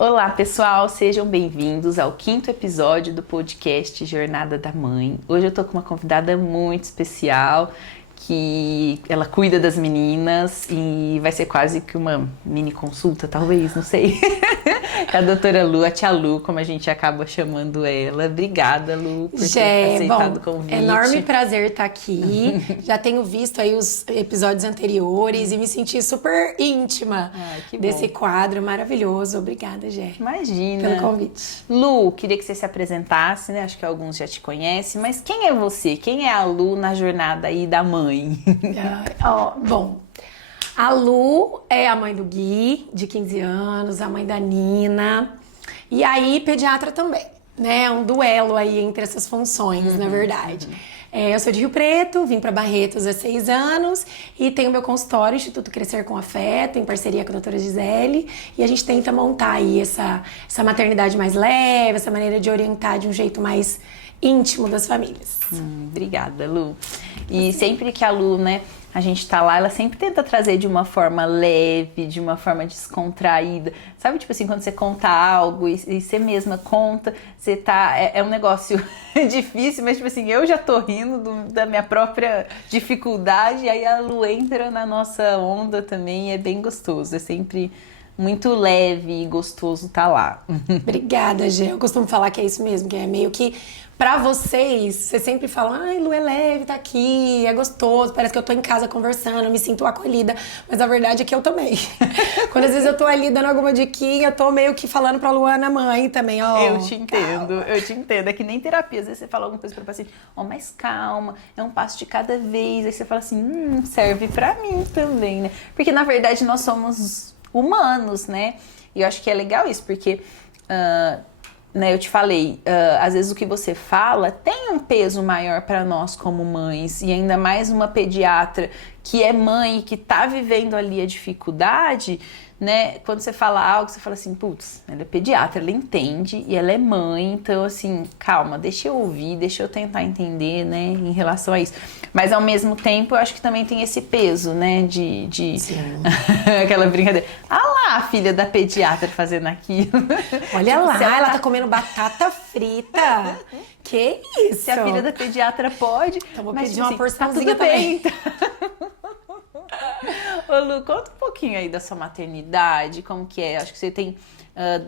Olá, pessoal, sejam bem-vindos ao 5º episódio do podcast Jornada da Mãe. Hoje eu tô com uma convidada muito especial, que ela cuida das meninas e vai ser quase que uma mini consulta, talvez, não sei. É a doutora Lu, a tia Lu, como a gente acaba chamando ela. Obrigada, Lu, por ter aceitado o convite. Enorme prazer estar aqui. Já tenho visto aí os episódios anteriores e me senti super íntima desse quadro maravilhoso. Obrigada, Gé. Imagina. Pelo convite. Lu, queria que você se apresentasse, né? Acho que alguns já te conhecem, mas quem é você? Quem é a Lu na jornada aí da mãe? Bom, a Lu é a mãe do Gui, de 15 anos, a mãe da Nina, e aí pediatra também, né? Um duelo aí entre essas funções, na verdade. Eu sou de Rio Preto, vim para Barretos há 6 anos e tenho meu consultório, Instituto Crescer com Afeto, em parceria com a doutora Gisele, e a gente tenta montar aí essa maternidade mais leve, essa maneira de orientar de um jeito mais íntimo das famílias. Obrigada, Lu. E sempre que a Lu, né, a gente tá lá, ela sempre tenta trazer de uma forma leve, de uma forma descontraída. Sabe, tipo assim, quando você conta algo e você mesma conta, você tá... É um negócio difícil, mas tipo assim, eu já tô rindo da minha própria dificuldade, e aí a Lu entra na nossa onda também, é bem gostoso. É sempre muito leve e gostoso tá lá. Obrigada, Gê. Eu costumo falar que é isso mesmo, que é meio que pra vocês sempre falam, ai, Lu é leve, tá aqui, é gostoso, parece que eu tô em casa conversando, eu me sinto acolhida, mas a verdade é que eu também. Quando às vezes eu tô ali dando alguma diquinha, eu tô meio que falando pra Luana mãe também, ó. Eu te entendo, eu te entendo. É que nem terapia, às vezes você fala alguma coisa pra paciente, mas calma, é um passo de cada vez, aí você fala assim, serve pra mim também, né? Porque na verdade nós somos humanos, né? E eu acho que é legal isso, porque né, eu te falei, às vezes o que você fala tem um peso maior para nós como mães, e ainda mais uma pediatra que é mãe e que tá vivendo ali a dificuldade, né? Quando você fala algo, você fala assim, putz, ela é pediatra, ela entende e ela é mãe, então assim, calma, deixa eu ouvir, deixa eu tentar entender, né, em relação a isso. Mas ao mesmo tempo, eu acho que também tem esse peso, né, de aquela brincadeira. Ah lá, a filha da pediatra fazendo aquilo. Olha tipo, lá, ela tá comendo batata frita. Que isso? Se a filha da pediatra pode, então vou mas pedir tipo, uma porçãozinha tá tudo também. Bem, Ô Lu, conta um pouquinho aí da sua maternidade, como que é? Acho que você tem,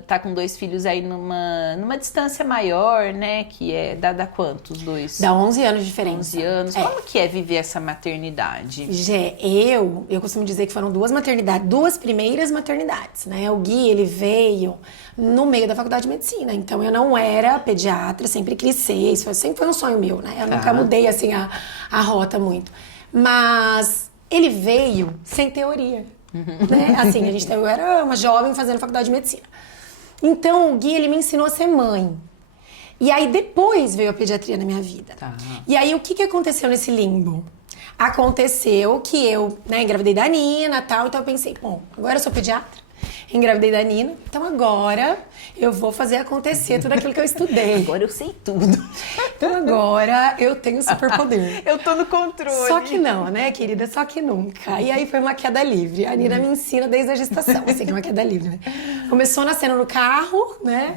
tá com 2 filhos aí numa distância maior, né? Que é, dá quantos? 2? Dá 11 anos de diferença. 11 anos. Como que é viver essa maternidade? Gê, eu costumo dizer que foram 2 maternidades, 2 primeiras maternidades, né? O Gui, ele veio no meio da faculdade de medicina, então eu não era pediatra, sempre quis ser, isso sempre foi um sonho meu, né? Eu nunca mudei, assim, a rota muito. Mas ele veio sem teoria, né? Assim, eu era uma jovem fazendo faculdade de medicina. Então, o Gui, ele me ensinou a ser mãe. E aí, depois veio a pediatria na minha vida. E aí, o que aconteceu nesse limbo? Aconteceu que eu, né, engravidei da Nina e tal, então eu pensei, bom, agora eu sou pediatra, engravidei da Nina, então agora eu vou fazer acontecer tudo aquilo que eu estudei. Agora eu sei tudo. Então agora eu tenho superpoder. Eu tô no controle. Só que não, né, querida? Só que nunca. E aí foi uma queda livre. A Nina me ensina desde a gestação, assim, que é uma queda livre, né? Começou nascendo no carro, né?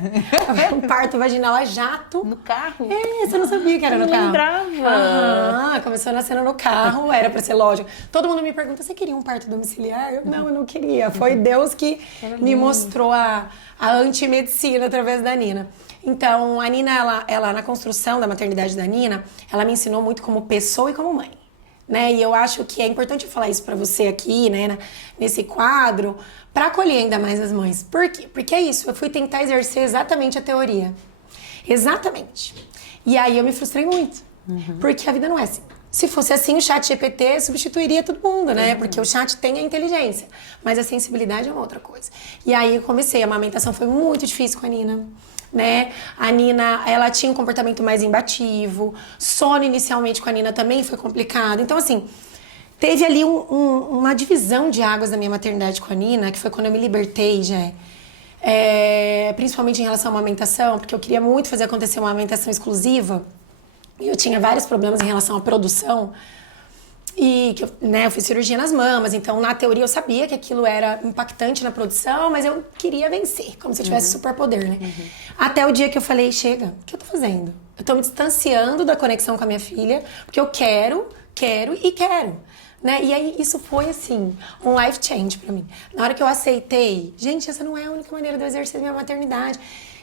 Um parto vaginal a jato. No carro? Você não sabia que era no carro. Lembrava. Começou nascendo no carro, era pra ser lógico. Todo mundo me pergunta, você queria um parto domiciliar? Eu não queria. Foi Deus que me mostrou a antimedicina através da Nina. Então, a Nina, ela na construção da maternidade da Nina, ela me ensinou muito como pessoa e como mãe, né? E eu acho que é importante eu falar isso pra você aqui, né, nesse quadro, pra acolher ainda mais as mães. Por quê? Porque é isso, eu fui tentar exercer exatamente a teoria. Exatamente. E aí eu me frustrei muito, porque a vida não é assim. Se fosse assim, o chat GPT substituiria todo mundo, né? Porque o chat tem a inteligência, mas a sensibilidade é uma outra coisa. E aí eu comecei, a amamentação foi muito difícil com a Nina, né? A Nina, ela tinha um comportamento mais embativo, sono inicialmente com a Nina também foi complicado. Então, assim, teve ali uma divisão de águas da minha maternidade com a Nina, que foi quando eu me libertei, já. Principalmente em relação à amamentação, porque eu queria muito fazer acontecer uma amamentação exclusiva. E eu tinha vários problemas em relação à produção. E que eu fiz cirurgia nas mamas, então na teoria eu sabia que aquilo era impactante na produção, mas eu queria vencer, como se eu tivesse superpoder, né? Até o dia que eu falei, chega, o que eu tô fazendo? Eu tô me distanciando da conexão com a minha filha, porque eu quero, né? E aí isso foi assim, um life change pra mim. Na hora que eu aceitei, gente, essa não é a única maneira de eu exercer minha maternidade.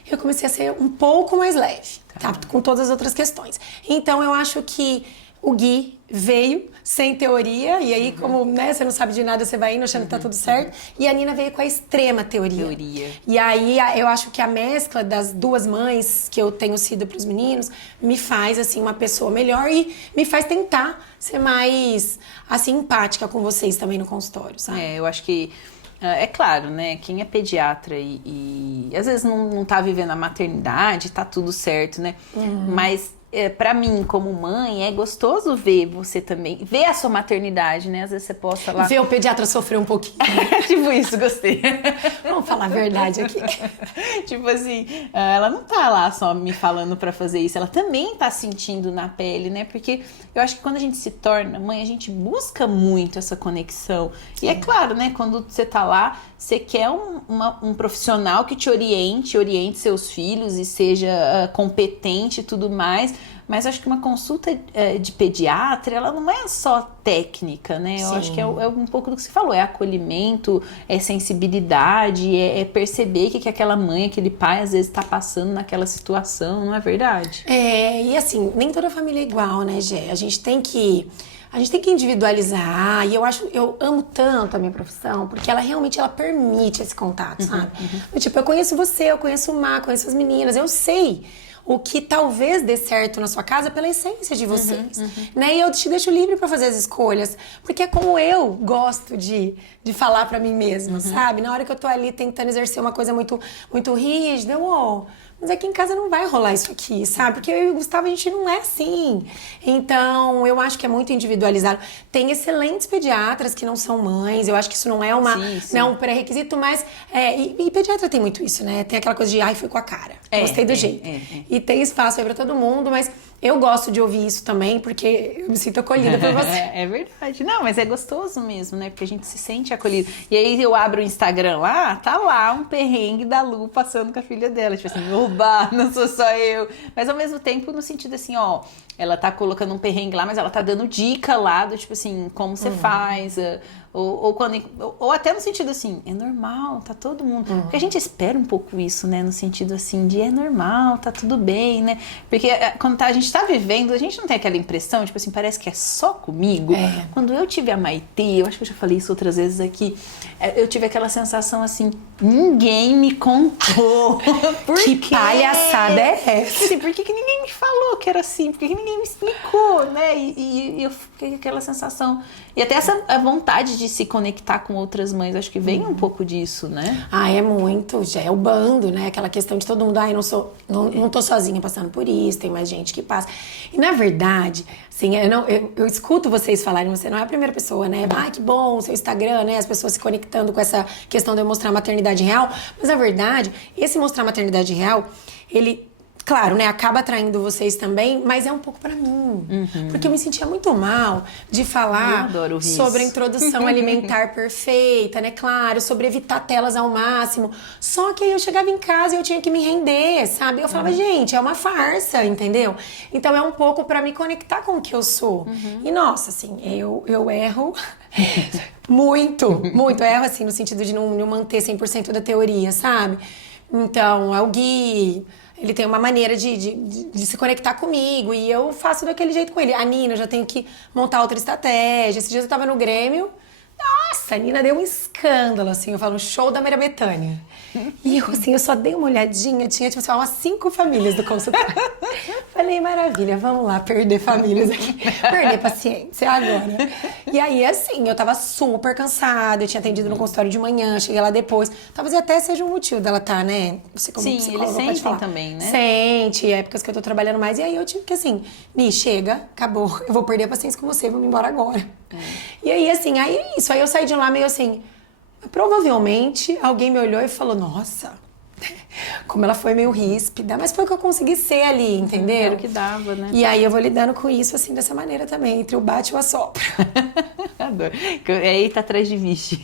Eu comecei a ser um pouco mais leve, tá? Com todas as outras questões. Então eu acho que o Gui veio sem teoria, e aí, como né, você não sabe de nada, você vai indo achando que tá tudo certo. E a Nina veio com a extrema teoria. E aí, eu acho que a mescla das duas mães que eu tenho sido pros meninos me faz, assim, uma pessoa melhor e me faz tentar ser mais, assim, empática com vocês também no consultório, sabe? Eu acho que é claro, né? Quem é pediatra e às vezes não tá vivendo a maternidade, tá tudo certo, né? Mas pra mim, como mãe, é gostoso ver você também, ver a sua maternidade, né? Às vezes você posta lá... Ver o pediatra sofrer um pouquinho. Tipo isso, gostei. Vamos falar a verdade aqui. Tipo assim, ela não tá lá só me falando pra fazer isso, ela também tá sentindo na pele, né? Porque eu acho que quando a gente se torna mãe, a gente busca muito essa conexão. E é claro, né? Quando você tá lá, você quer um profissional que te oriente seus filhos e seja competente e tudo mais. Mas acho que uma consulta de pediatra, ela não é só técnica, né? Eu acho que é um pouco do que você falou, é acolhimento, é sensibilidade, é perceber que aquela mãe, aquele pai, às vezes tá passando naquela situação, não é verdade? E assim, nem toda família é igual, né, Gé? A gente tem que individualizar, e eu amo tanto a minha profissão, porque ela realmente permite esse contato, sabe? Tipo, eu conheço você, eu conheço o Má, conheço as meninas, eu sei o que talvez dê certo na sua casa pela essência de vocês, né? E eu te deixo livre pra fazer as escolhas, porque é como eu gosto de falar pra mim mesma, sabe? Na hora que eu tô ali tentando exercer uma coisa muito, muito rígida, mas aqui em casa não vai rolar isso aqui, sabe? Porque eu e o Gustavo, a gente não é assim. Então, eu acho que é muito individualizado. Tem excelentes pediatras que não são mães, eu acho que isso não é um pré-requisito, mas... E pediatra tem muito isso, né? Tem aquela coisa de, fui com a cara, gostei do jeito. E tem espaço aí pra todo mundo, mas eu gosto de ouvir isso também, porque eu me sinto acolhida por você. É verdade. Não, mas é gostoso mesmo, né? Porque a gente se sente acolhido. E aí eu abro o Instagram lá, tá lá um perrengue da Lu passando com a filha dela. Tipo assim, oba, não sou só eu. Mas ao mesmo tempo, no sentido assim, ela tá colocando um perrengue lá, mas ela tá dando dica lá do tipo assim, como você faz, ou até no sentido assim, é normal, tá todo mundo. Porque a gente espera um pouco isso, né? No sentido assim, de é normal, tá tudo bem, né? Porque quando a gente tá vivendo, a gente não tem aquela impressão, tipo assim, parece que é só comigo. Quando eu tive a Maitê, eu acho que eu já falei isso outras vezes aqui, eu tive aquela sensação assim, ninguém me contou. Que palhaçada é essa? Assim, por que ninguém me falou que era assim? Por que ninguém me explicou, né? E eu fiquei com aquela sensação. E até a vontade de se conectar com outras mães, acho que vem um pouco disso, né? É muito, já é o bando, né? Aquela questão de todo mundo, não tô sozinha passando por isso, tem mais gente que passa. E na verdade, assim, eu escuto vocês falarem, você não é a primeira pessoa, né? Que bom, seu Instagram, né? As pessoas se conectando com essa questão de eu mostrar a maternidade real. Mas na verdade, esse mostrar a maternidade real, ele... Claro, né? Acaba atraindo vocês também, mas é um pouco pra mim. Porque eu me sentia muito mal de falar sobre a introdução alimentar perfeita, né? Claro, sobre evitar telas ao máximo. Só que aí eu chegava em casa e eu tinha que me render, sabe? Eu falava, gente, é uma farsa, entendeu? Então é um pouco pra me conectar com o que eu sou. E nossa, assim, eu erro muito. Eu erro, assim, no sentido de não manter 100% da teoria, sabe? Então, o Gui... Ele tem uma maneira de se conectar comigo e eu faço daquele jeito com ele. A Nina, eu já tenho que montar outra estratégia. Esses dias eu tava no Grêmio, nossa, a Nina deu um escândalo, assim, eu falo, show da Maria Bethânia. E eu, assim, eu só dei uma olhadinha, tinha, tipo, umas 5 famílias do consultório. Falei, maravilha, vamos lá, perder famílias aqui, perder pacientes, agora. E aí, assim, eu tava super cansada, eu tinha atendido no consultório de manhã, cheguei lá depois. Talvez até seja um motivo dela tá, né? Você como Sim, psicóloga eles pode sentem falar. também, né? Sente, épocas que eu tô trabalhando mais. E aí eu tive que, assim, chega, acabou, eu vou perder a paciência com você, vou me embora agora. E aí, assim, aí é isso. Aí eu saí de lá meio assim, provavelmente alguém me olhou e falou, nossa, como ela foi meio ríspida, mas foi o que eu consegui ser ali, entendeu? Era o que dava, né? E aí eu vou lidando com isso, assim, dessa maneira também, entre o bate e o assopro. Adoro. Eita atrás de vixe.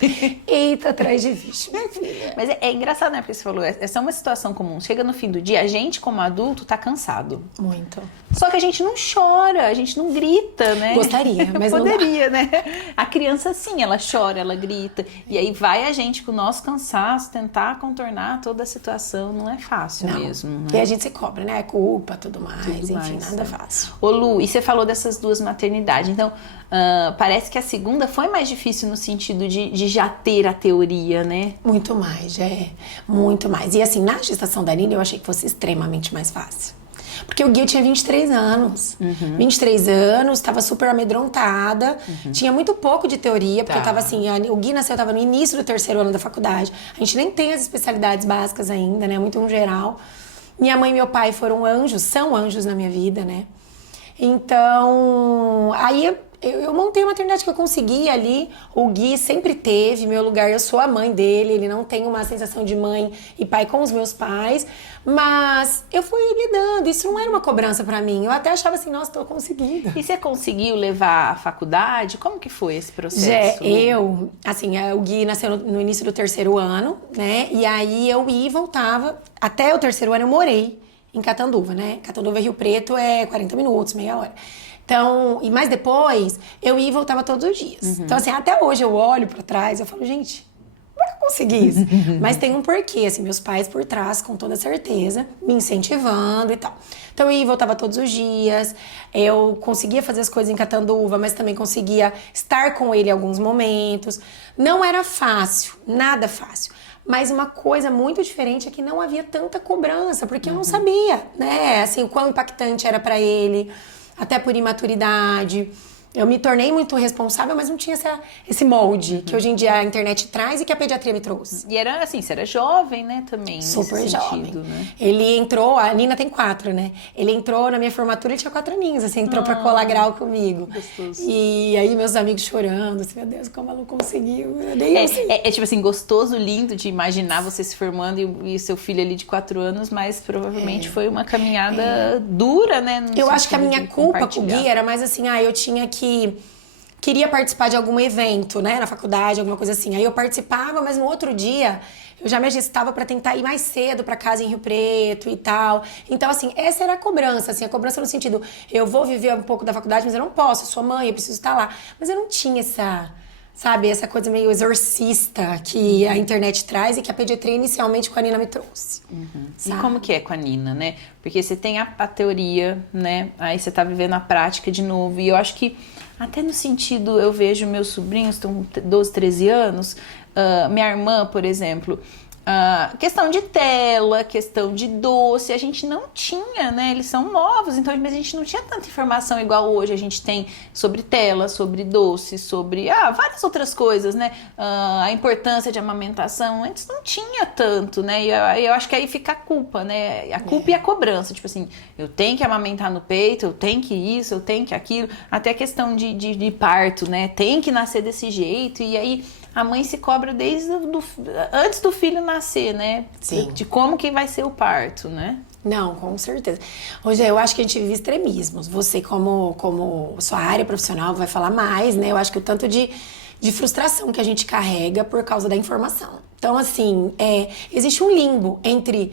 Eita, atrás de bicho, minha filha. Mas é engraçado, né? Porque você falou, essa é uma situação comum. Chega no fim do dia, a gente, como adulto, tá cansado. Muito. Só que a gente não chora, a gente não grita, né? Gostaria, mas não dá. Poderia, né? A criança, sim, ela chora, ela grita. E aí vai a gente, com o nosso cansaço, tentar contornar toda a situação. Não é fácil mesmo, né? E a gente se cobra, né? Culpa, tudo mais. Tudo Enfim, mais, nada é. fácil. Ô Lu, e você falou dessas duas maternidades. Então, parece que a segunda foi mais difícil no sentido de já ter a teoria, né? Muito mais, muito mais. E assim, na gestação da Nina, eu achei que fosse extremamente mais fácil. Porque o Gui tinha 23 anos. 23 anos, estava super amedrontada. Tinha muito pouco de teoria, porque eu tava assim, o Gui nasceu, eu tava no início do 3º ano da faculdade. A gente nem tem as especialidades básicas ainda, né? Muito no geral. Minha mãe e meu pai foram anjos, são anjos na minha vida, né? Então, aí eu montei uma maternidade que eu consegui ali. O Gui sempre teve meu lugar, eu sou a mãe dele, ele não tem uma sensação de mãe e pai com os meus pais, mas eu fui lidando, isso não era uma cobrança pra mim, eu até achava assim, nossa, tô conseguindo. E você conseguiu levar à faculdade? Como que foi esse processo? O Gui nasceu no início do 3º ano, né, e aí eu ia e voltava, até o 3º ano eu morei em Catanduva, né, Catanduva, Rio Preto é 40 minutos, meia hora. Então, e mais depois, eu ia e voltava todos os dias. Então, assim, até hoje eu olho pra trás e eu falo, gente, como é que eu consegui isso? Mas tem um porquê, assim, meus pais por trás, com toda certeza, me incentivando e tal. Então, eu ia e voltava todos os dias, eu conseguia fazer as coisas em Catanduva, mas também conseguia estar com ele em alguns momentos. Não era fácil, nada fácil. Mas uma coisa muito diferente é que não havia tanta cobrança, porque eu não sabia, né? Assim, o quão impactante era pra ele, até por imaturidade. Eu me tornei muito responsável, mas não tinha esse molde que hoje em dia a internet traz e que a pediatria me trouxe. E era assim, você era jovem, né, também. Super nesse jovem. sentido, né? Ele entrou, a Nina tem 4, né? Ele entrou na minha formatura, ele tinha 4 aninhos, assim, entrou pra colar grau comigo. Gostoso. E aí meus amigos chorando, assim, meu Deus, como a Lu conseguiu. Nem eu sei. É tipo assim, gostoso, lindo de imaginar você se formando e seu filho ali de 4 anos, mas provavelmente foi uma caminhada dura, né? Eu acho que a minha culpa com o Gui compartilhar. era mais assim, eu tinha queria participar de algum evento, né, na faculdade, alguma coisa assim. Aí eu participava, mas no outro dia eu já me agitava pra tentar ir mais cedo pra casa em Rio Preto e tal. Então, assim, essa era a cobrança, assim, a cobrança no sentido, eu vou viver um pouco da faculdade, mas eu não posso, eu sou mãe, eu preciso estar lá. Mas eu não tinha essa coisa meio exorcista que a internet traz e que a pediatria inicialmente com a Nina me trouxe. E como que é com a Nina, né? Porque você tem a teoria, né? Aí você tá vivendo a prática de novo. E eu acho que, até no sentido, eu vejo meus sobrinhos, estão 12, 13 anos, minha irmã, por exemplo, questão de tela, questão de doce, a gente não tinha, né? Eles são novos, então mas a gente não tinha tanta informação igual hoje a gente tem sobre tela, sobre doce, sobre várias outras coisas, né? A importância de amamentação, antes não tinha tanto, né? E eu acho que aí fica a culpa, né? A culpa e a cobrança, tipo assim, eu tenho que amamentar no peito, eu tenho que isso, eu tenho que aquilo, até a questão de parto, né? Tem que nascer desse jeito, e aí a mãe se cobra desde antes do filho nascer, né? Sim. De como que vai ser o parto, né? Não, com certeza. Hoje eu acho que a gente vive extremismos. Você, como sua área profissional, vai falar mais, né? Eu acho que o tanto de frustração que a gente carrega por causa da informação. Então, assim, existe um limbo entre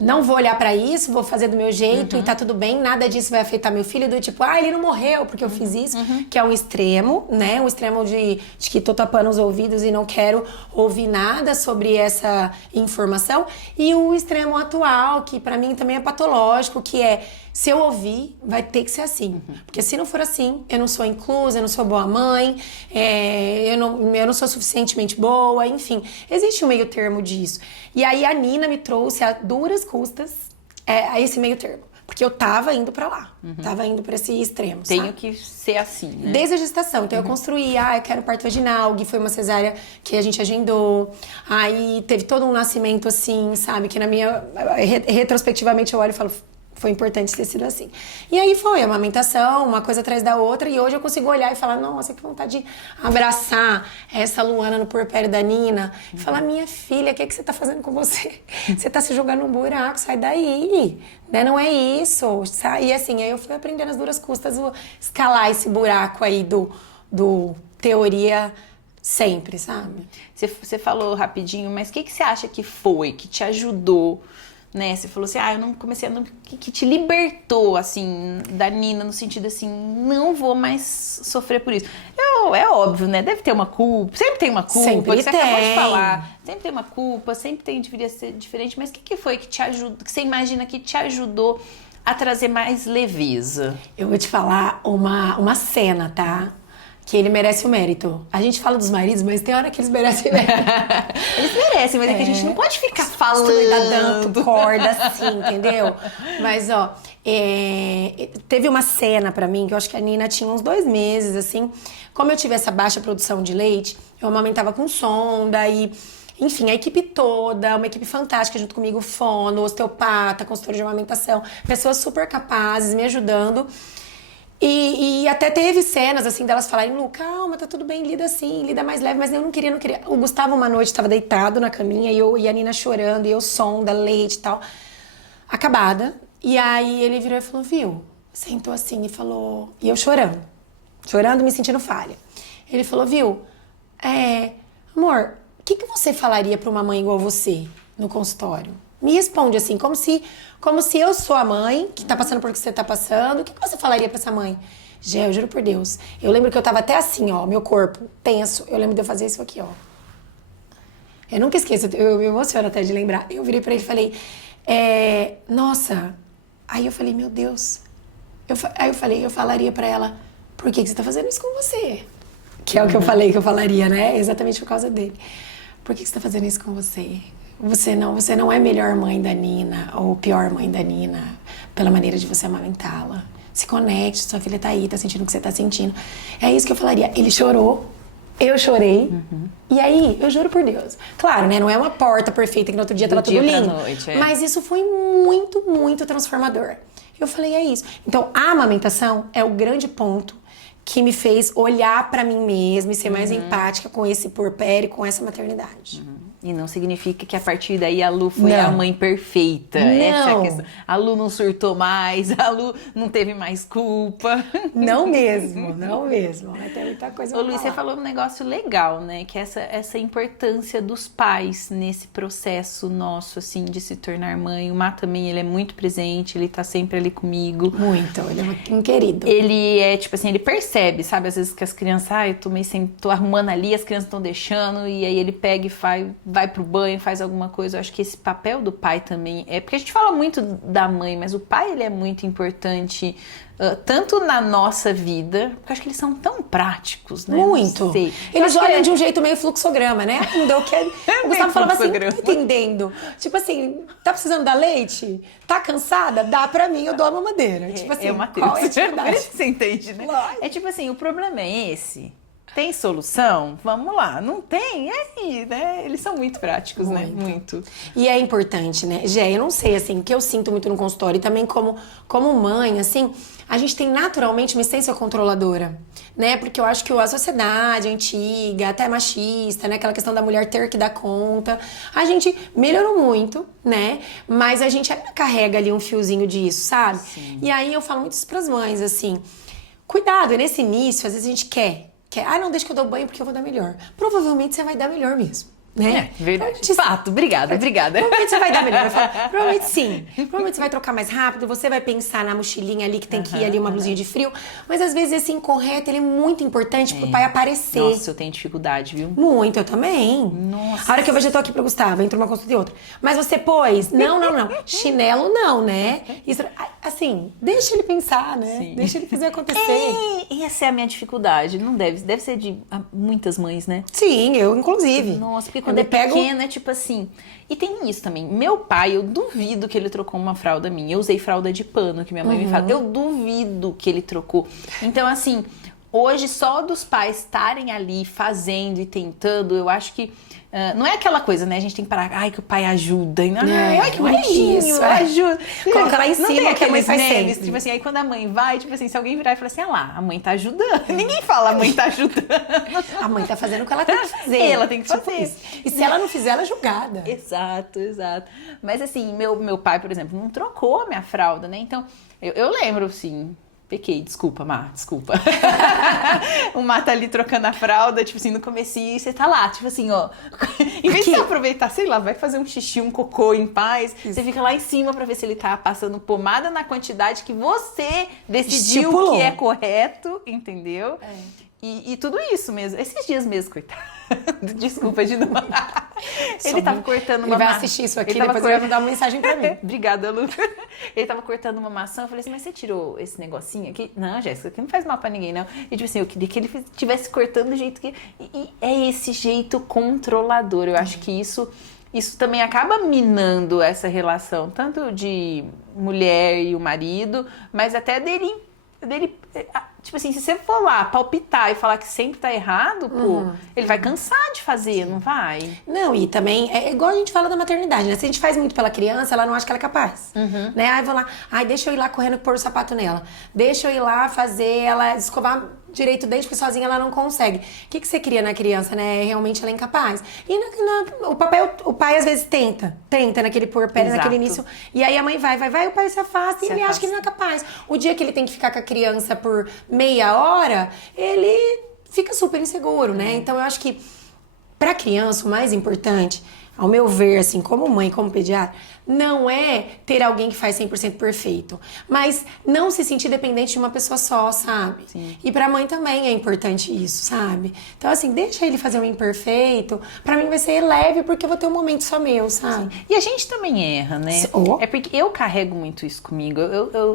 não vou olhar pra isso, vou fazer do meu jeito e tá tudo bem, nada disso vai afetar meu filho, do tipo, ele não morreu porque eu fiz isso, que é um extremo, né? Um extremo de que tô tapando os ouvidos e não quero ouvir nada sobre essa informação. E o extremo atual, que pra mim também é patológico, que é, se eu ouvir, vai ter que ser assim. Porque se não for assim, eu não sou inclusa, eu não sou boa mãe, eu não sou suficientemente boa, enfim. Existe um meio termo disso. E aí a Nina me trouxe a duras custas a esse meio termo. Porque eu tava indo pra lá. Tava indo pra esse extremo, Tenho sabe? que ser assim, né? Desde a gestação. Então eu construí, eu quero parto vaginal, Gui foi uma cesárea que a gente agendou. Aí teve todo um nascimento assim, sabe? Que na minha... Retrospectivamente eu olho e falo, Foi importante ter sido assim. E aí foi a amamentação, uma coisa atrás da outra, e hoje eu consigo olhar e falar, nossa, que vontade de abraçar essa Luana no puerpério da Nina e falar, minha filha, o que você tá fazendo com você? Você tá se jogando num buraco, sai daí, né? Não é isso. E assim, aí eu fui aprendendo as duras custas, escalar esse buraco aí do teoria sempre, sabe? Você falou rapidinho, mas o que você acha que foi, que te ajudou, né? Você falou assim, eu não comecei a... que te libertou, assim, da Nina, no sentido assim, não vou mais sofrer por isso. É óbvio, né? Deve ter uma culpa, sempre tem uma culpa, Sempre que você acabou de falar. Sempre tem uma culpa, deveria ser diferente, mas o que foi que te ajudou, que você imagina que te ajudou a trazer mais leveza? Eu vou te falar uma cena, tá? Que ele merece o mérito. A gente fala dos maridos, mas tem hora que eles merecem mérito. Eles merecem, mas é que a gente não pode ficar falando. Dando corda assim, entendeu? Mas, ó, teve uma cena pra mim, que eu acho que a Nina tinha uns 2 meses, assim. Como eu tive essa baixa produção de leite, eu amamentava com sonda e... Enfim, a equipe toda, uma equipe fantástica junto comigo, fono, osteopata, consultor de amamentação, pessoas super capazes me ajudando. E até teve cenas, assim, delas falarem, Lu, calma, tá tudo bem, lida assim, lida mais leve, mas eu não queria. O Gustavo uma noite estava deitado na caminha e a Nina chorando, e eu sonda, leite e tal, acabada. E aí ele virou e falou, viu? Sentou assim e falou, e eu chorando, me sentindo falha. Ele falou, viu, amor, o que você falaria pra uma mãe igual você no consultório? Me responde assim, como se eu sou a mãe que tá passando por o que você tá passando. O que você falaria pra essa mãe? Gé, eu juro por Deus. Eu lembro que eu tava até assim, ó, meu corpo tenso. Eu lembro de eu fazer isso aqui, ó. Eu nunca esqueço, eu me emociono até de lembrar. Eu virei pra ele e falei, nossa. Aí eu falei, meu Deus. Aí eu falei, eu falaria pra ela, por que você tá fazendo isso com você? Que é o que eu falei que eu falaria, né? Exatamente por causa dele. Por que você tá fazendo isso com você? Você não é melhor mãe da Nina ou pior mãe da Nina pela maneira de você amamentá-la. Se conecte, sua filha tá aí, tá sentindo o que você tá sentindo. É isso que eu falaria. Ele chorou, eu chorei. E aí, eu juro por Deus. Claro, né? Não é uma porta perfeita que no outro dia tava tudo lindo. Noite, Mas isso foi muito, muito transformador. Eu falei, é isso. Então, a amamentação é o grande ponto que me fez olhar pra mim mesma e ser mais empática com esse puerpério, com essa maternidade. E não significa que a partir daí a Lu foi a mãe perfeita. Não. Essa é a questão. A Lu não surtou mais, a Lu não teve mais culpa. Não mesmo. Vai ter muita coisa pra Ô, Luiz, falar. você falou um negócio legal, né? Que é essa importância dos pais nesse processo nosso, assim, de se tornar mãe. O Má também, ele é muito presente, ele tá sempre ali comigo. Muito, ele é um querido. Ele é, tipo assim, ele percebe, sabe? Às vezes que as crianças, tô arrumando ali, as crianças estão deixando, e aí ele pega e vai pro banho, faz alguma coisa. Eu acho que esse papel do pai também porque a gente fala muito da mãe, mas o pai, ele é muito importante, tanto na nossa vida, porque eu acho que eles são tão práticos, né? Muito. Não sei. Eles olham de um jeito meio fluxograma, né? Não deu o que... O Gustavo falava assim, não tô entendendo. Tipo assim, tá precisando dar leite? Tá cansada? Dá pra mim, eu dou a mamadeira. Tipo assim, o Matheus. qual é a Por atividade? isso que você entende, né? Lógico. É tipo assim, o problema é esse. Tem solução? Vamos lá. Não tem? Aí, né? Eles são muito práticos, né? Muito. E é importante, né? Gé, eu não sei, assim, o que eu sinto muito no consultório, e também como mãe, assim, a gente tem naturalmente uma essência controladora, né? Porque eu acho que a sociedade antiga, até machista, né? Aquela questão da mulher ter que dar conta, a gente melhorou muito, né? Mas a gente ainda carrega ali um fiozinho disso, sabe? Sim. E aí eu falo muito isso pras mães, assim, cuidado, nesse início, às vezes a gente quer, não, deixa que eu dou banho porque eu vou dar melhor. Provavelmente você vai dar melhor mesmo, né? Verdade. De fato, obrigada. Provavelmente você vai dar melhor. Provavelmente sim. Provavelmente você vai trocar mais rápido, você vai pensar na mochilinha ali que tem que ir ali uma blusinha de frio. Mas às vezes esse incorreto, ele é muito importante pro pai aparecer. Nossa, eu tenho dificuldade, viu? Muito, eu também. Nossa. A hora que eu vejo, eu tô aqui pro Gustavo, entra uma consulta e outra. Mas você pôs? Não. Chinelo não, né? Isso, assim, deixa ele pensar, né? Sim. Deixa ele fazer acontecer. E essa é a minha dificuldade. Não deve ser de muitas mães, né? Sim, eu inclusive. Nossa, porque quando pequena, é tipo assim... E tem isso também. Meu pai, eu duvido que ele trocou uma fralda minha. Eu usei fralda de pano, que minha mãe me fala. Eu duvido que ele trocou. Então, assim... hoje, só dos pais estarem ali fazendo e tentando, eu acho que não é aquela coisa, né? A gente tem que parar, ai, que o pai ajuda. Ai, que bonitinho, ajuda. Coloca lá em Não cima que a mãe faz memes, sempre. tipo assim, aí quando a mãe vai, tipo assim, se alguém virar e falar assim, lá, a mãe tá ajudando. Ninguém fala, a mãe tá ajudando. A mãe tá fazendo o que ela tem que fazer. Ela tem que fazer. Isso. E se ela não fizer, ela é julgada. Exato. Mas assim, meu pai, por exemplo, não trocou a minha fralda, né? Então, eu lembro, assim... Pequei, desculpa, Má, desculpa. O Má tá ali trocando a fralda, tipo assim, no comecinho, e você tá lá, tipo assim, ó. Em vez de você aproveitar, sei lá, vai fazer um xixi, um cocô em paz, você fica lá em cima pra ver se ele tá passando pomada na quantidade que você decidiu que é correto, entendeu? E tudo isso mesmo. Esses dias mesmo, coitado. Desculpa de novo. Ele tava cortando uma maçã. Ele vai assistir isso aqui, depois ele vai mandar uma mensagem pra mim. Obrigada, Lu. Ele tava cortando uma maçã, eu falei assim, mas você tirou esse negocinho aqui? Não, Jéssica, aqui não faz mal pra ninguém, não. E tipo assim, eu queria que ele estivesse cortando do jeito que... E é esse jeito controlador. Eu acho que isso também acaba minando essa relação, tanto de mulher e o marido, mas até dele tipo assim, se você for lá palpitar e falar que sempre tá errado, pô, ele vai cansar de fazer, não vai? Não, e também é igual a gente fala da maternidade, né? Se a gente faz muito pela criança, ela não acha que ela é capaz. Né? Aí vou lá, deixa eu ir lá correndo pôr o sapato nela. Deixa eu ir lá fazer ela escovar direito o dente, porque sozinha ela não consegue. O que você cria na criança, né? Realmente ela é incapaz. E o pai às vezes tenta naquele puerpério, naquele início. E aí a mãe vai, o pai se afasta e ele acha que ele não é capaz. O dia que ele tem que ficar com a criança por meia hora, ele fica super inseguro, né? Então eu acho que pra criança o mais importante, ao meu ver, assim, como mãe, como pediatra, não é ter alguém que faz 100% perfeito, mas não se sentir dependente de uma pessoa só, sabe? Sim. E pra mãe também é importante isso, sabe? Então, assim, deixa ele fazer um imperfeito, pra mim vai ser leve, porque eu vou ter um momento só meu, sabe? Sim. E a gente também erra, né? É porque eu carrego muito isso comigo,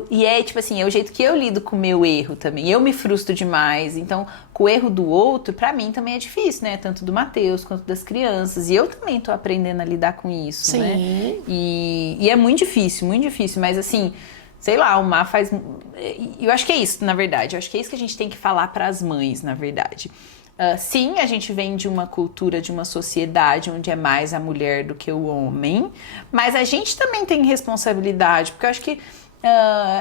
e é, tipo assim, é o jeito que eu lido com o meu erro também, eu me frustro demais, então, com o erro do outro, pra mim também é difícil, né? Tanto do Matheus quanto das crianças, e eu também tô aprendendo a lidar com isso, Sim. Né? E é muito difícil, mas assim, sei lá, o Má faz... Eu acho que é isso, na verdade, eu acho que é isso que a gente tem que falar pras mães, na verdade. Sim, a gente vem de uma cultura, de uma sociedade onde é mais a mulher do que o homem, mas a gente também tem responsabilidade, porque eu acho que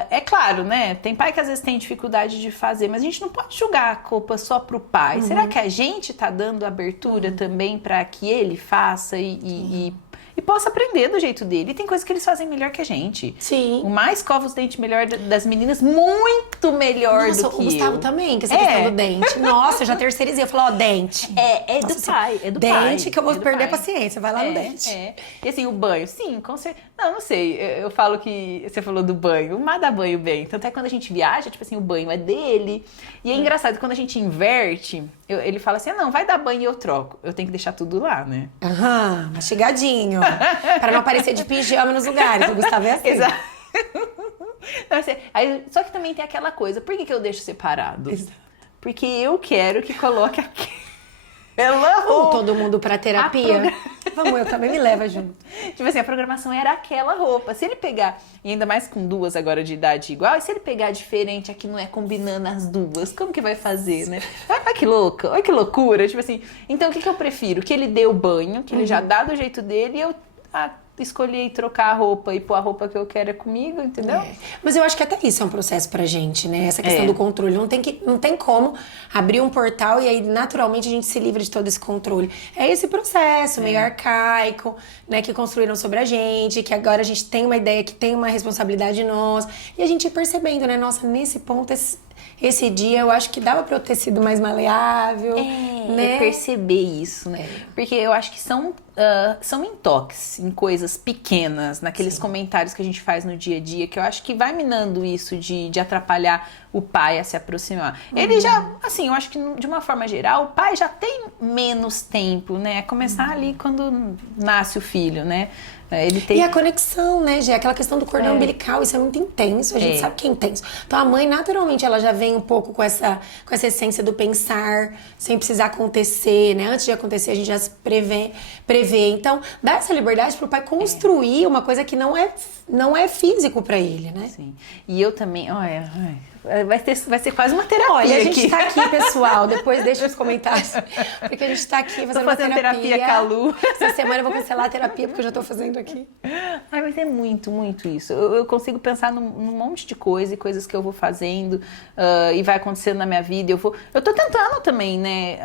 é claro, né? Tem pai que às vezes tem dificuldade de fazer, mas a gente não pode julgar a culpa só pro pai. Será que a gente tá dando abertura também para que ele faça e possa aprender do jeito dele? E tem coisas que eles fazem melhor que a gente. Sim. O mais escova os dentes melhor das meninas, muito melhor do que o Gustavo eu. também, que essa questão do dente. Nossa, eu já terceirizei. Eu falo, dente. É do pai, é do pai. Dente que eu vou perder a pai. paciência, vai lá no dente. E assim, o banho, sim, com certeza. Não sei, eu falo que você falou do banho, o Má dá banho bem. Tanto é que quando a gente viaja, tipo assim, o banho é dele. E é engraçado, quando a gente inverte, ele fala assim, não, vai dar banho e eu troco. Eu tenho que deixar tudo lá, né? Mastigadinho. Pra não aparecer de pijama nos lugares. O Gustavo é assim. Exato. Não, assim, só que também tem aquela coisa, por que eu deixo separado? Exato. Porque eu quero que coloque aquela roupa. Vamos todo mundo pra terapia? Vamos, eu também me leva junto. Tipo assim, a programação era aquela roupa. Se ele pegar, e ainda mais com duas agora de idade igual, e se ele pegar diferente, aqui não é combinando as duas, como que vai fazer, né? Olha que louca, olha que loucura. Tipo assim, então o que eu prefiro? Que ele dê o banho, que ele já dá do jeito dele, e eu escolhi trocar a roupa e pôr a roupa que eu quero é comigo, entendeu? Mas eu acho que até isso é um processo pra gente, né? Essa questão do controle. Não tem como abrir um portal e aí naturalmente a gente se livra de todo esse controle. É esse processo meio arcaico, né? Que construíram sobre a gente, que agora a gente tem uma ideia que tem uma responsabilidade nossa. E a gente ir percebendo, né? Nossa, nesse ponto, esse dia eu acho que dava pra eu ter sido mais maleável, né? Perceber isso, né? Porque eu acho que são entoques em coisas pequenas, naqueles comentários que a gente faz no dia a dia, que eu acho que vai minando isso de atrapalhar o pai a se aproximar. Ele já, assim, eu acho que de uma forma geral, o pai já tem menos tempo, né? Começar ali quando nasce o filho, né? Ele tem... E a conexão, né, Gê? Aquela questão do cordão umbilical, isso é muito intenso, a gente sabe que é intenso. Então a mãe, naturalmente, ela já vem um pouco com essa essência do pensar, sem precisar acontecer, né? Antes de acontecer, a gente já se prevê escrever. Então, dá essa liberdade pro pai construir uma coisa que não é físico pra ele, né? Sim. E eu também, olha, vai ser quase uma terapia. Olha, a gente aqui. tá aqui, pessoal. Depois deixa nos comentários. Porque a gente tá aqui fazendo uma terapia. Com a Lu. Essa semana eu vou cancelar a terapia porque eu já tô fazendo aqui. Ai, mas é muito, muito isso. Eu consigo pensar num monte de coisa e coisas que eu vou fazendo e vai acontecendo na minha vida. Eu tô tentando também, né,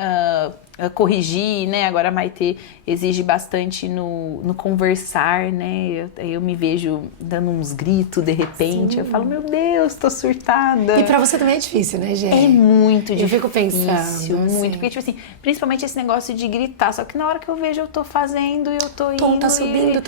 corrigir, né? Agora a Maitê exige bastante no conversar, né? Eu me vejo dando uns gritos de repente. Sim. Eu falo, meu Deus, tô surtada. E pra você também é difícil, né, gente? É muito difícil. Eu fico pensando, muito. assim. Porque, tipo assim, principalmente esse negócio de gritar. Só que na hora que eu vejo, eu tô fazendo e eu tô indo. Tom tá subindo,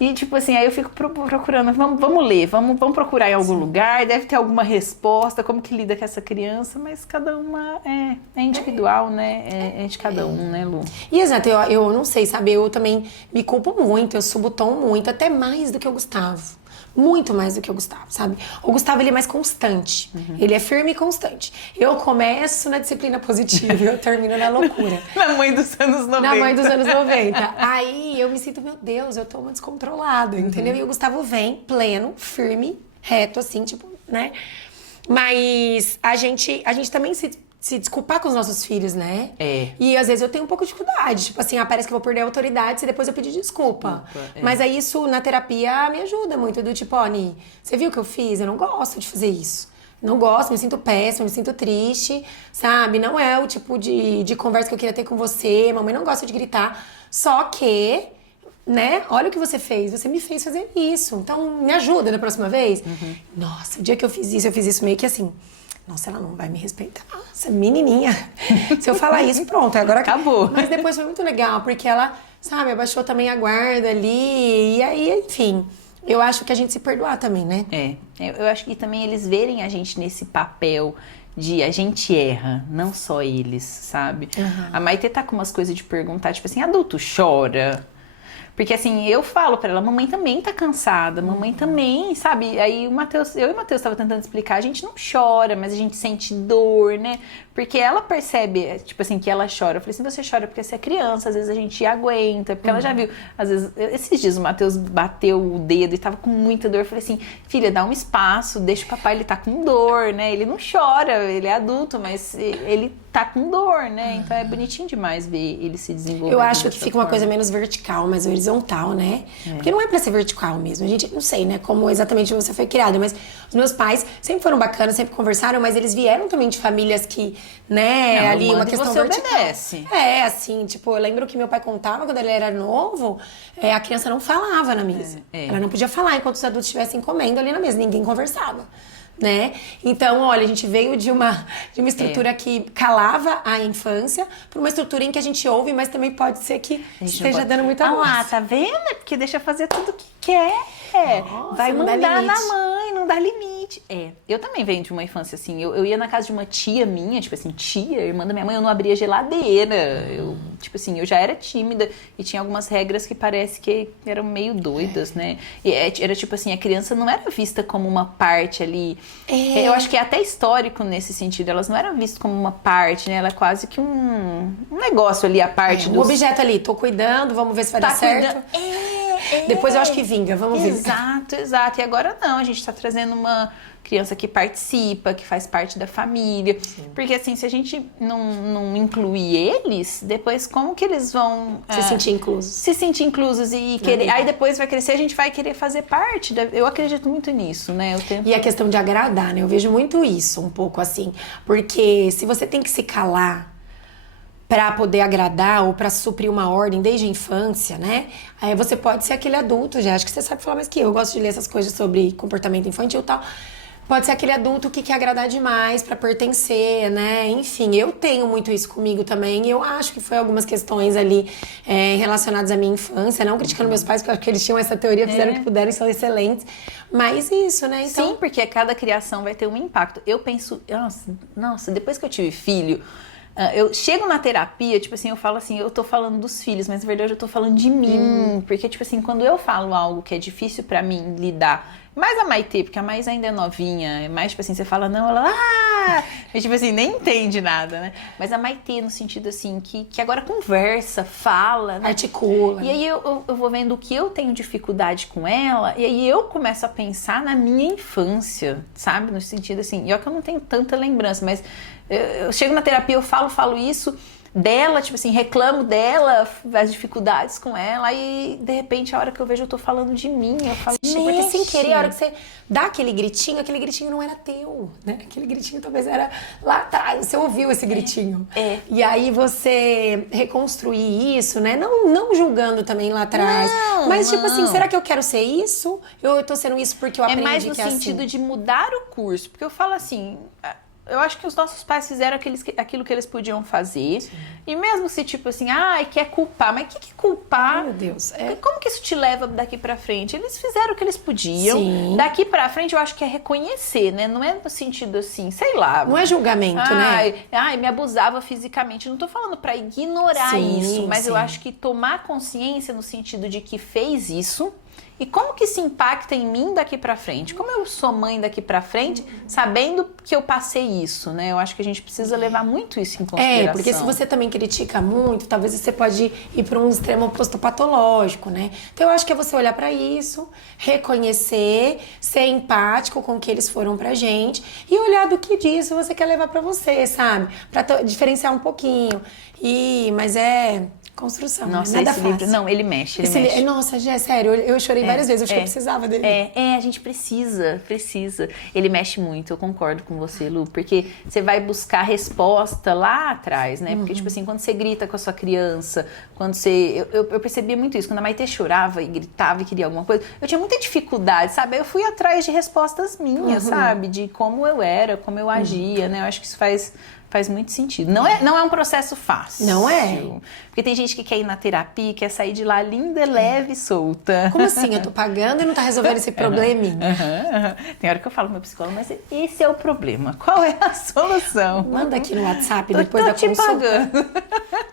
E, tipo assim, aí eu fico procurando, vamos ler, vamos procurar em algum lugar, deve ter alguma resposta, como que lida com essa criança, mas cada uma é individual, né? É de cada um, né, Lu? E exato, eu não sei, sabe? Eu também me culpo muito, eu subo o tom muito, até mais do que o Gustavo. Muito mais do que o Gustavo, sabe? O Gustavo, ele é mais constante. Ele é firme e constante. Eu começo na disciplina positiva e eu termino na loucura. Na mãe dos anos 90. Na mãe dos anos 90. Aí eu me sinto, meu Deus, eu tô uma descontrolada, entendeu? E o Gustavo vem pleno, firme, reto, assim, tipo, né? Mas a gente também se desculpar com os nossos filhos, né? É. E às vezes eu tenho um pouco de dificuldade. Tipo assim, parece que eu vou perder a autoridade se depois eu pedir desculpa. Mas aí isso na terapia me ajuda muito. Do tipo, ó, Ni, você viu o que eu fiz? Eu não gosto de fazer isso. Não gosto, me sinto péssima, me sinto triste, sabe? Não é o tipo de conversa que eu queria ter com você. Mamãe não gosta de gritar. Só que, né? Olha o que você fez. Você me fez fazer isso. Então, me ajuda da próxima vez. Nossa, o dia que eu fiz isso meio que assim... Nossa, ela não vai me respeitar. Essa menininha. Se eu falar isso, pronto, agora acabou. Mas depois foi muito legal, porque ela, sabe, abaixou também a guarda ali. E aí, enfim, eu acho que a gente se perdoar também, né? Eu acho que também eles verem a gente nesse papel de a gente erra, não só eles, sabe? A Maitê tá com umas coisas de perguntar, tipo assim, adulto chora? Porque assim, eu falo pra ela, mamãe também tá cansada, mamãe também, sabe? Aí eu e o Matheus tava tentando explicar, a gente não chora, mas a gente sente dor, né? Porque ela percebe, tipo assim, que ela chora. Eu falei assim, você chora porque você é criança, às vezes a gente aguenta, porque ela já viu, às vezes, esses dias o Matheus bateu o dedo e tava com muita dor. Eu falei assim, filha, dá um espaço, deixa o papai, ele tá com dor, né? Ele não chora, ele é adulto, mas ele tá com dor, né? Então é bonitinho demais ver ele se desenvolvendo. Eu acho que fica uma coisa menos vertical, mais horizontal, né? Porque não é pra ser vertical mesmo. A gente, não sei, né, como exatamente você foi criada, mas os meus pais sempre foram bacanas, sempre conversaram, mas eles vieram também de famílias que, né, não, ali uma questão você vertical. Obedece. Assim, tipo, eu lembro que meu pai contava quando ele era novo, a criança não falava na mesa. Ela não podia falar enquanto os adultos estivessem comendo ali na mesa, ninguém conversava. Né? Então, olha, a gente veio de uma estrutura que calava a infância para uma estrutura em que a gente ouve, mas também pode ser que esteja dando muita voz. Ah lá, tá vendo? É porque deixa fazer tudo o que quer. Nossa, vai não mandar dá limite. na mãe, não dá limite. Eu também venho de uma infância assim. Eu ia na casa de uma tia minha, tipo assim, irmã da minha mãe, eu não abria geladeira. Tipo assim, eu já era tímida e tinha algumas regras que parece que eram meio doidas, né? E era tipo assim, a criança não era vista como uma parte ali. Eu acho que é até histórico nesse sentido. Elas não eram vistas como uma parte, né? Ela é quase que um negócio ali, a parte do. Um objeto ali, tô cuidando, vamos ver se vai dar certo. Depois eu acho que vinga, vamos ver. Exato. E agora não, a gente tá trazendo uma criança que participa, que faz parte da família. Sim. Porque assim, se a gente não incluir eles, depois como que eles vão... Se sentir inclusos. Se sentir inclusos e querer... Aí depois vai crescer, a gente vai querer fazer parte. Eu acredito muito nisso, né? E a questão de agradar, né? Eu vejo muito isso, um pouco assim. Porque se você tem que se calar para poder agradar ou para suprir uma ordem desde a infância, né? Aí você pode ser aquele adulto, já acho que você sabe falar mais que eu gosto de ler essas coisas sobre comportamento infantil e tal. Pode ser aquele adulto que quer agradar demais para pertencer, né? Enfim, eu tenho muito isso comigo também. E eu acho que foi algumas questões ali relacionadas à minha infância. Não criticando meus pais, porque eu acho que eles tinham essa teoria, fizeram o que puderam e são excelentes. Mas isso, né? Então... Sim, porque cada criação vai ter um impacto. Eu penso, nossa, depois que eu tive filho... eu chego na terapia, tipo assim, eu falo assim, eu tô falando dos filhos, mas na verdade eu tô falando de mim. Porque, tipo assim, quando eu falo algo que é difícil pra mim lidar Mais a Maitê, porque a Mais ainda é novinha, é mais tipo assim, você fala não, ela, e, tipo assim, nem entende nada, né? Mas a Maitê, no sentido assim, que agora conversa, fala, né? Articula. E aí eu vou vendo o que eu tenho dificuldade com ela, e aí eu começo a pensar na minha infância, sabe? No sentido assim, e ó que eu não tenho tanta lembrança, mas eu chego na terapia, eu falo isso dela, tipo assim, reclamo dela, as dificuldades com ela, e de repente a hora que eu vejo eu tô falando de mim, eu falo, Porque sem querer, a hora que você dá aquele gritinho não era teu, né? Aquele gritinho talvez era lá atrás, você ouviu esse gritinho. E aí você reconstruir isso, né? Não julgando também lá atrás, mas tipo assim, será que eu quero ser isso? Eu tô sendo isso porque eu aprendi que é assim? É mais no sentido de mudar o curso, porque eu falo assim... Eu acho que os nossos pais fizeram aquilo que eles podiam fazer. Sim. E mesmo se, tipo assim, quer culpar. Mas o que culpar? Meu Deus. Como que isso te leva daqui pra frente? Eles fizeram o que eles podiam. Sim. Daqui pra frente, eu acho que é reconhecer, né? Não é no sentido assim, sei lá. Não é julgamento, né? Me abusava fisicamente. Não tô falando pra ignorar isso. Mas eu acho que tomar consciência no sentido de que fez isso. E como que isso impacta em mim daqui pra frente? Como eu sou mãe daqui pra frente, sabendo que eu passei isso, né? Eu acho que a gente precisa levar muito isso em consideração. Porque se você também critica muito, talvez você pode ir para um extremo oposto patológico, né? Então eu acho que é você olhar pra isso, reconhecer, ser empático com o que eles foram pra gente e olhar do que disso você quer levar pra você, sabe? Pra diferenciar um pouquinho. Mas é... construção, nossa, nada esse fácil. livro, não, ele mexe, mexe. Nossa, Gé, sério, eu chorei várias vezes, eu acho que eu precisava dele. A gente precisa. Ele mexe muito, eu concordo com você, Lu, porque você vai buscar resposta lá atrás, né? Porque, tipo assim, quando você grita com a sua criança, quando você... Eu percebia muito isso, quando a Maitê chorava e gritava e queria alguma coisa, eu tinha muita dificuldade, sabe? Eu fui atrás de respostas minhas, sabe? De como eu era, como eu agia, né? Eu acho que isso faz muito sentido. Não é um processo fácil. Não é. Porque tem gente que quer ir na terapia, quer sair de lá linda, leve e solta. Como assim? Eu tô pagando e não tá resolvendo esse probleminha? Tem hora que eu falo pro meu psicólogo, mas esse é o problema. Qual é a solução? Manda aqui no WhatsApp depois da consulta. Tô te pagando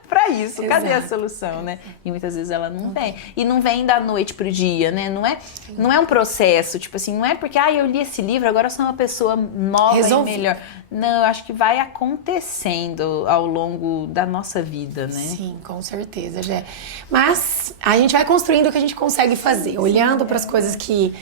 pra isso. Exato. Cadê a solução, né? E muitas vezes ela não vem. E não vem da noite pro dia, né? Não é um processo, tipo assim, não é porque eu li esse livro, agora eu sou uma pessoa nova e melhor. Não, eu acho que vai acontecendo ao longo da nossa vida, né? Sim, com certeza, Gé. Mas a gente vai construindo o que a gente consegue fazer, olhando para as coisas que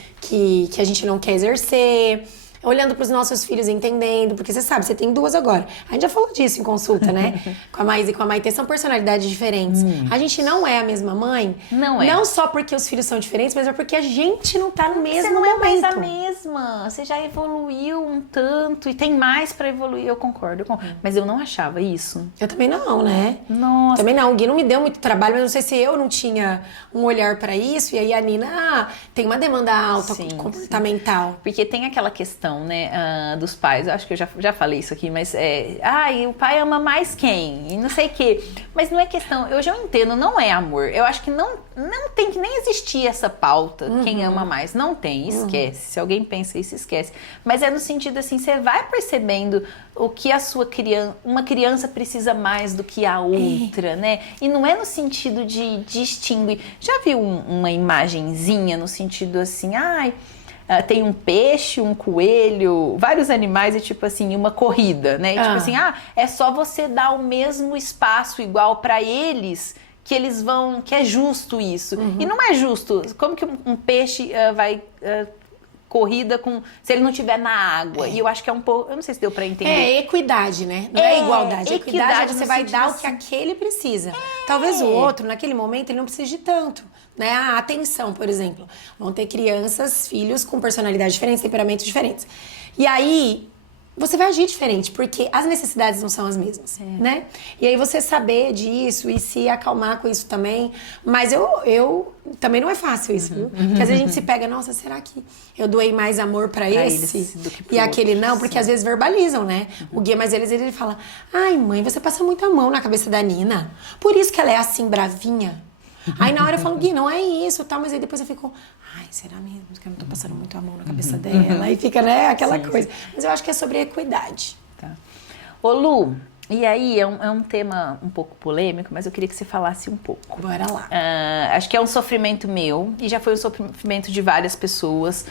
a gente não quer exercer, olhando para os nossos filhos, entendendo, porque você sabe, você tem duas agora. A gente já falou disso em consulta, né? Com a Mais e com a Maitê, são personalidades diferentes. A gente não é a mesma mãe. Não é. Não só porque os filhos são diferentes, mas é porque a gente não tá no mesmo Você não é momento. mais a mesma. Você já evoluiu um tanto e tem mais pra evoluir, eu concordo. Mas eu não achava isso. Eu também não, né? Nossa. Também não. O Gui não me deu muito trabalho, mas não sei se eu não tinha um olhar pra isso. E aí a Nina tem uma demanda alta comportamental. Sim. Porque tem aquela questão, né, dos pais. Eu acho que eu já falei isso aqui, mas e o pai ama mais quem? E não sei o quê. Mas não é questão, eu já entendo, não é amor. Eu acho que não tem que nem existir essa pauta, quem ama mais. Não tem, esquece. Se alguém pensa isso, esquece. Mas é no sentido assim, você vai percebendo o que uma criança precisa mais do que a outra, né? E não é no sentido de distinguir. Já viu uma imagenzinha no sentido assim, tem um peixe, um coelho, vários animais e tipo assim, uma corrida, né? E, tipo assim, é só você dar o mesmo espaço igual pra eles que eles vão, que é justo isso. E não é justo. Como que um peixe vai corrida se ele não estiver na água? E eu acho que é um pouco, eu não sei se deu pra entender. É equidade, né? Não é igualdade. Equidade você vai dar o que assim. aquele precisa. Talvez o outro, naquele momento, ele não precise de tanto. Né? A atenção, por exemplo. Vão ter crianças, filhos com personalidades diferentes, temperamentos diferentes. E aí, você vai agir diferente, porque as necessidades não são as mesmas, né? E aí você saber disso e se acalmar com isso também. Mas eu também não é fácil isso, viu? Porque às vezes a gente se pega, nossa, será que eu doei mais amor pra esse do que pro e aquele outro? não? Porque às vezes verbalizam, né? O Gui, mas ele fala, ai mãe, você passa muita mão na cabeça da Nina. Por isso que ela é assim, bravinha. Aí na hora eu falo, Gui, não é isso, tal, mas aí depois eu fico, será mesmo que eu não tô passando muito a mão na cabeça dela? Aí fica, né, aquela coisa. Mas eu acho que é sobre equidade. Tá. Ô Lu, e aí é um tema um pouco polêmico, mas eu queria que você falasse um pouco. Bora lá. Acho que é um sofrimento meu, e já foi um sofrimento de várias pessoas,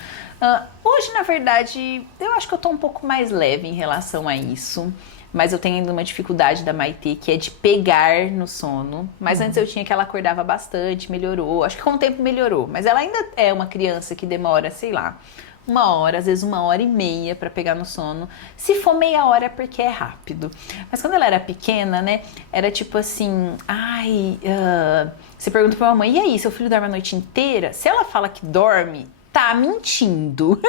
Hoje, na verdade, eu acho que eu tô um pouco mais leve em relação a isso. Mas eu tenho ainda uma dificuldade da Maitê, que é de pegar no sono. Mas antes eu tinha que ela acordava bastante, melhorou. Acho que com o tempo melhorou. Mas ela ainda é uma criança que demora, sei lá, 1 hora, às vezes 1 hora e meia pra pegar no sono. Se for meia hora é porque é rápido. Mas quando ela era pequena, né, era tipo assim, você pergunta pra mamãe, e aí, seu filho dorme a noite inteira? Se ela fala que dorme, tá mentindo.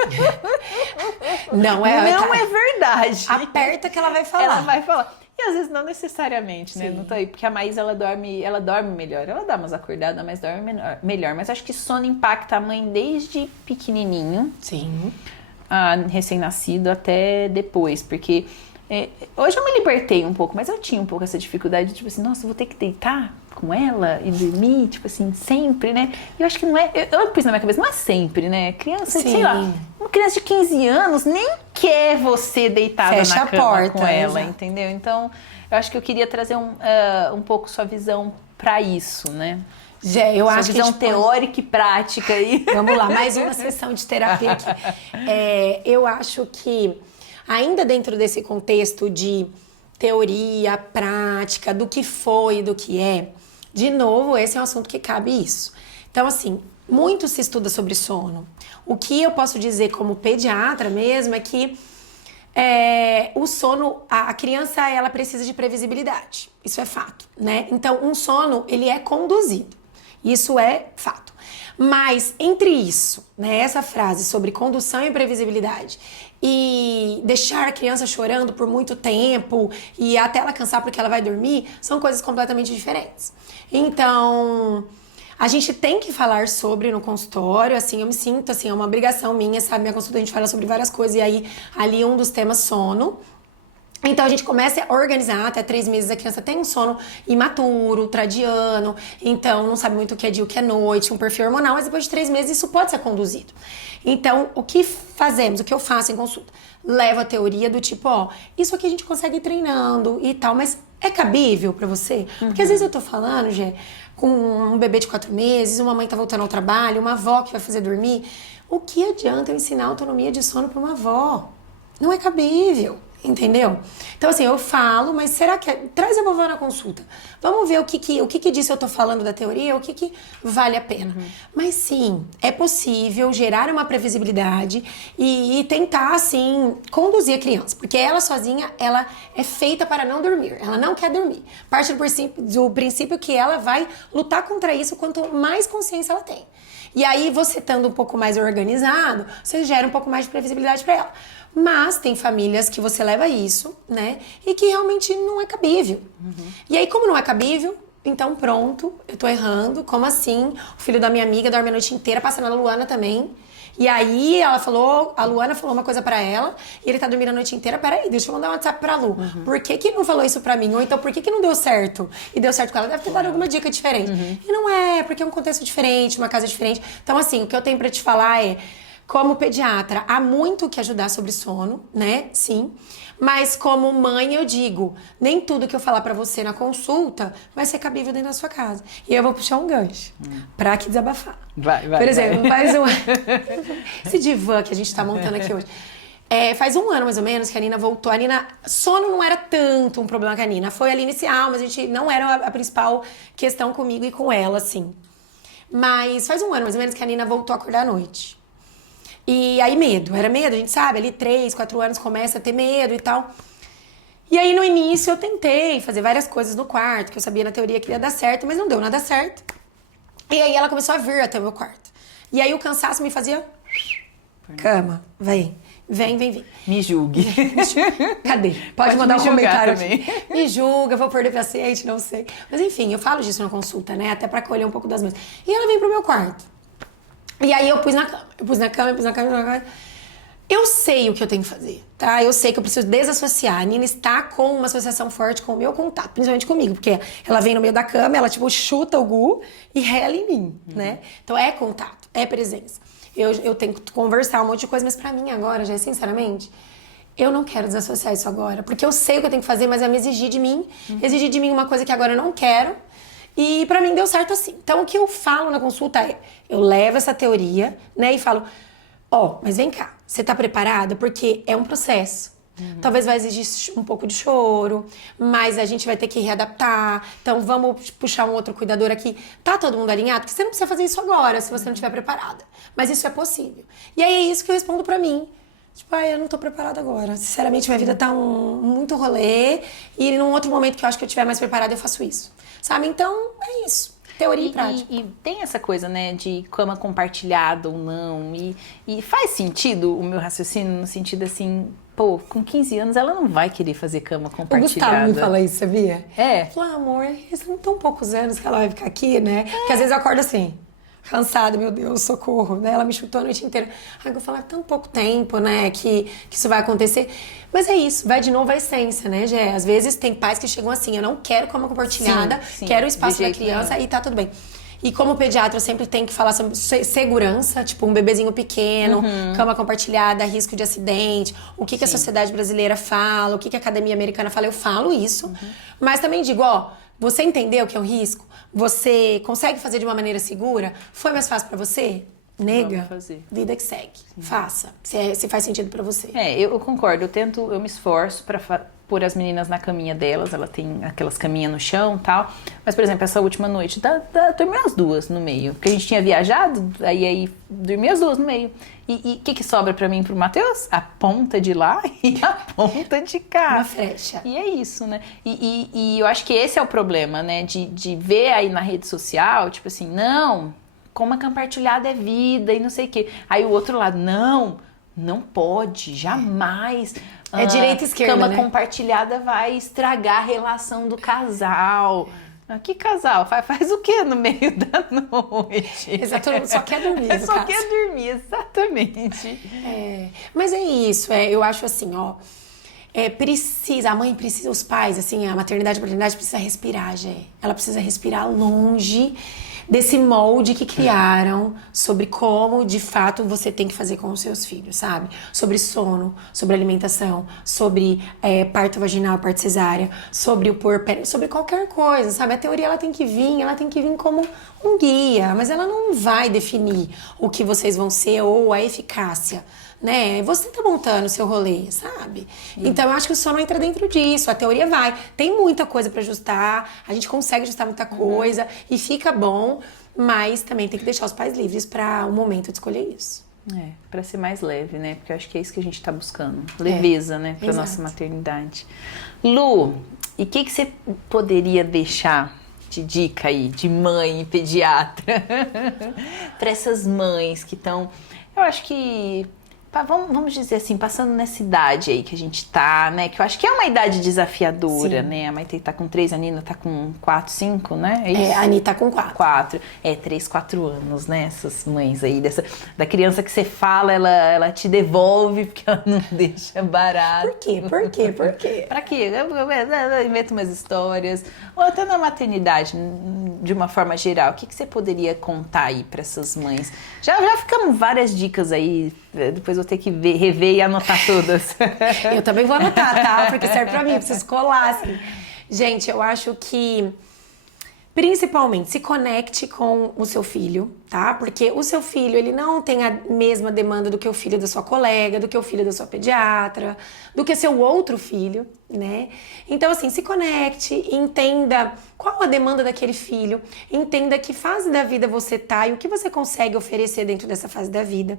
Não é verdade. Aperta que ela vai falar. Ela vai falar. E às vezes não necessariamente, né? Sim. Não tô aí, porque a Maísa, ela dorme melhor. Ela dá umas acordadas, mas dorme melhor. Mas acho que sono impacta a mãe desde pequenininho. Sim. Recém-nascido até depois, porque hoje eu me libertei um pouco, mas eu tinha um pouco essa dificuldade, tipo assim, nossa, eu vou ter que deitar com ela e dormir, tipo assim, sempre, né? E eu acho que não é, eu pus na minha cabeça, não é sempre, né? Criança, Sim. sei lá, uma criança de 15 anos nem quer você deitada Fecha na a cama porta, com ela, exato. entendeu? Então, eu acho que eu queria trazer um pouco sua visão pra isso, né? Eu Sua acho que visão teórica e prática aí. Vamos lá, mais uma sessão de terapia aqui. Eu acho que, ainda dentro desse contexto de teoria, prática, do que foi e do que é, de novo, esse é um assunto que cabe isso. Então, assim, muito se estuda sobre sono. O que eu posso dizer como pediatra mesmo é que o sono, a criança, ela precisa de previsibilidade. Isso é fato, né? Então, um sono, ele é conduzido. Isso é fato. Mas entre isso, né, essa frase sobre condução e previsibilidade e deixar a criança chorando por muito tempo e até ela cansar porque ela vai dormir, são coisas completamente diferentes. Então, a gente tem que falar sobre no consultório, assim, eu me sinto, assim, é uma obrigação minha, sabe? Minha consulta a gente fala sobre várias coisas e aí ali um dos temas sono. Então a gente começa a organizar, até 3 meses a criança tem um sono imaturo, ultradiano, então não sabe muito o que é dia, o que é noite, um perfil hormonal, mas depois de 3 meses isso pode ser conduzido. Então o que fazemos, o que eu faço em consulta? Levo a teoria do tipo, isso aqui a gente consegue ir treinando e tal, mas é cabível pra você? Porque às vezes eu tô falando, Gê, com um bebê de 4 meses, uma mãe tá voltando ao trabalho, uma avó que vai fazer dormir, o que adianta eu ensinar autonomia de sono pra uma avó? Não é cabível. Entendeu? Então, assim, eu falo, mas será que... Traz a vovó na consulta. Vamos ver o que disso eu tô falando da teoria, o que vale a pena. Mas, sim, é possível gerar uma previsibilidade e tentar, assim, conduzir a criança. Porque ela sozinha, ela é feita para não dormir. Ela não quer dormir. Parte do princípio que ela vai lutar contra isso quanto mais consciência ela tem. E aí, você estando um pouco mais organizado, você gera um pouco mais de previsibilidade para ela. Mas tem famílias que você leva isso, né? E que realmente não é cabível. E aí, como não é cabível, então pronto, eu tô errando. Como assim? O filho da minha amiga dorme a noite inteira, passa na Luana também. E aí a Luana falou uma coisa pra ela, e ele tá dormindo a noite inteira. Peraí, deixa eu mandar um WhatsApp pra Lu. Por que não falou isso pra mim? Ou então, por que não deu certo? E deu certo com ela, deve ter dado alguma dica diferente. E não é, porque é um contexto diferente, uma casa diferente. Então, assim, o que eu tenho pra te falar é... Como pediatra, há muito o que ajudar sobre sono, né? Sim. Mas como mãe, eu digo, nem tudo que eu falar pra você na consulta vai ser cabível dentro da sua casa. E eu vou puxar um gancho pra aqui desabafar. Vai. Por exemplo, faz esse divã que a gente tá montando aqui hoje. Faz 1 ano, mais ou menos, que a Nina voltou. A Nina, sono não era tanto um problema com a Nina. Foi ali inicial, mas a gente não era a principal questão comigo e com ela, assim. Mas faz 1 ano, mais ou menos, que a Nina voltou a acordar à noite. E aí era medo, a gente sabe, ali 3, 4 anos começa a ter medo e tal. E aí no início eu tentei fazer várias coisas no quarto, que eu sabia na teoria que ia dar certo, mas não deu nada certo. E aí ela começou a vir até o meu quarto. E aí o cansaço me fazia... Cama, vem. Me julgue. Cadê? Pode mandar um comentário também. aqui. Me julga, vou perder paciente, não sei. Mas enfim, eu falo disso na consulta, né? Até pra colher um pouco das minhas. E ela vem pro meu quarto. E aí eu pus na cama. Eu sei o que eu tenho que fazer, tá? Eu sei que eu preciso desassociar. A Nina está com uma associação forte com o meu contato, principalmente comigo, porque ela vem no meio da cama, ela tipo chuta o Gu e rela em mim, né? Então é contato, é presença. Eu tenho que conversar um monte de coisa, mas pra mim agora, já sinceramente, eu não quero desassociar isso agora, porque eu sei o que eu tenho que fazer, mas vai me exigir de mim, uma coisa que agora eu não quero. E pra mim deu certo assim. Então o que eu falo na consulta é, eu levo essa teoria, né, e falo, Mas vem cá, você tá preparada? Porque é um processo. Talvez vai exigir um pouco de choro, mas a gente vai ter que readaptar. Então vamos puxar um outro cuidador aqui. Tá todo mundo alinhado? Porque você não precisa fazer isso agora, se você não estiver preparada. Mas isso é possível. E aí é isso que eu respondo pra mim. Tipo, eu não tô preparada agora. Sinceramente, minha vida tá muito rolê. E num outro momento que eu acho que eu estiver mais preparada, eu faço isso. Sabe? Então, é isso. Teoria e prática. E tem essa coisa, né, de cama compartilhada ou não. E faz sentido o meu raciocínio no sentido assim, pô, com 15 anos ela não vai querer fazer cama compartilhada. O Gustavo me fala isso, sabia? É. Falou, amor, são tão poucos anos que ela vai ficar aqui, né? Porque às vezes eu acordo assim, cansada, meu Deus, socorro, né? Ela me chutou a noite inteira. Aí eu falo, tão pouco tempo, né, que isso vai acontecer. Mas é isso, vai de novo a essência, né, Gé? Às vezes tem pais que chegam assim, eu não quero cama compartilhada, sim, quero o espaço da criança e tá tudo bem. E como pediatra, eu sempre tenho que falar sobre segurança, tipo um bebezinho pequeno, cama compartilhada, risco de acidente, o que a sociedade brasileira fala, o que a academia americana fala, eu falo isso. Mas também digo, você entendeu que é um risco? Você consegue fazer de uma maneira segura? Foi mais fácil pra você? Nega, vida que segue. Faça, se faz sentido pra você. Eu concordo, eu me esforço pra pôr as meninas na caminha delas, ela tem aquelas caminhas no chão e tal, mas, por exemplo, essa última noite, dormi as duas no meio, porque a gente tinha viajado, aí dormi as duas no meio. E o que sobra pra mim e pro Matheus? A ponta de lá e a ponta de cá. Uma flecha. E é isso, né? E eu acho que esse é o problema, né? De ver aí na rede social, tipo assim, não, cama compartilhada é vida e não sei o quê. Aí o outro lado, não pode, jamais. É direita e esquerda, cama né? compartilhada vai estragar a relação do casal. Que casal? Faz o que no meio da noite? Exato, só quer dormir. Só quer dormir, exatamente. Mas é isso, eu acho assim, a mãe precisa, os pais, assim, a maternidade e a paternidade precisa respirar, ela precisa respirar longe desse molde que criaram sobre como, de fato, você tem que fazer com os seus filhos, sabe? Sobre sono, sobre alimentação, sobre parto vaginal, parto cesárea, sobre o puerpério, sobre qualquer coisa, sabe? A teoria, ela tem que vir como um guia, mas ela não vai definir o que vocês vão ser ou a eficácia, né? Você tá montando o seu rolê, sabe? Então eu acho que o sono entra dentro disso, a teoria vai. Tem muita coisa pra ajustar, a gente consegue ajustar muita coisa e fica bom, mas também tem que deixar os pais livres para o momento de escolher isso. Pra ser mais leve, né? Porque eu acho que é isso que a gente tá buscando. Leveza, né? Pra nossa maternidade. Lu, e o que você poderia deixar de dica aí, de mãe e pediatra? Pra essas mães que estão... Eu acho que... Vamos dizer assim, passando nessa idade aí que a gente tá, né? Que eu acho que é uma idade desafiadora, né? A Maitê tá com 3, a Nina tá com 4, 5, né? É isso? A Anitta tá com 4. 4. 3, 4 anos, né? Essas mães aí, da criança que você fala, ela te devolve porque ela não deixa barato. Por quê? Pra quê? Eu invento umas histórias. Ou até na maternidade, de uma forma geral, o que você poderia contar aí pra essas mães? Já ficamos várias dicas aí, depois vou ter que rever e anotar todas. Eu também vou anotar, tá? Porque serve pra mim, pra vocês colarem. Gente, eu acho que, principalmente, se conecte com o seu filho, tá? Porque o seu filho, ele não tem a mesma demanda do que o filho da sua colega, do que o filho da sua pediatra, do que seu outro filho, né? Então, assim, se conecte, entenda qual a demanda daquele filho, entenda que fase da vida você tá e o que você consegue oferecer dentro dessa fase da vida.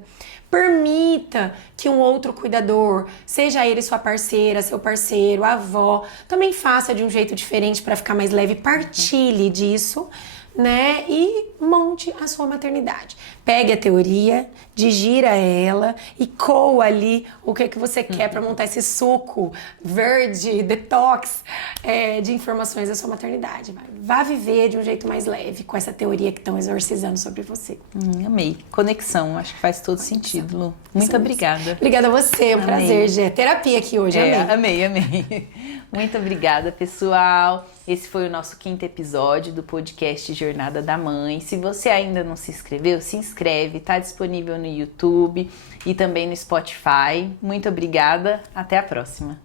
Permita que um outro cuidador, seja ele sua parceira, seu parceiro, avó, também faça de um jeito diferente para ficar mais leve, partilhe disso, né? E monte a sua maternidade. Pegue a teoria, digira ela e coa ali o que você quer para montar esse suco verde, detox, de informações da sua maternidade. Vá viver de um jeito mais leve com essa teoria que estão exorcizando sobre você. Amei. Conexão, acho que faz todo sentido, Lu. Muito obrigada. Obrigada a você, é um prazer, Gê. Terapia aqui hoje, amei. Amei. Muito obrigada, pessoal. Esse foi o nosso 5º episódio do podcast Jornada da Mãe. Se você ainda não se inscreveu, se inscreve. Tá disponível no YouTube e também no Spotify. Muito obrigada. Até a próxima.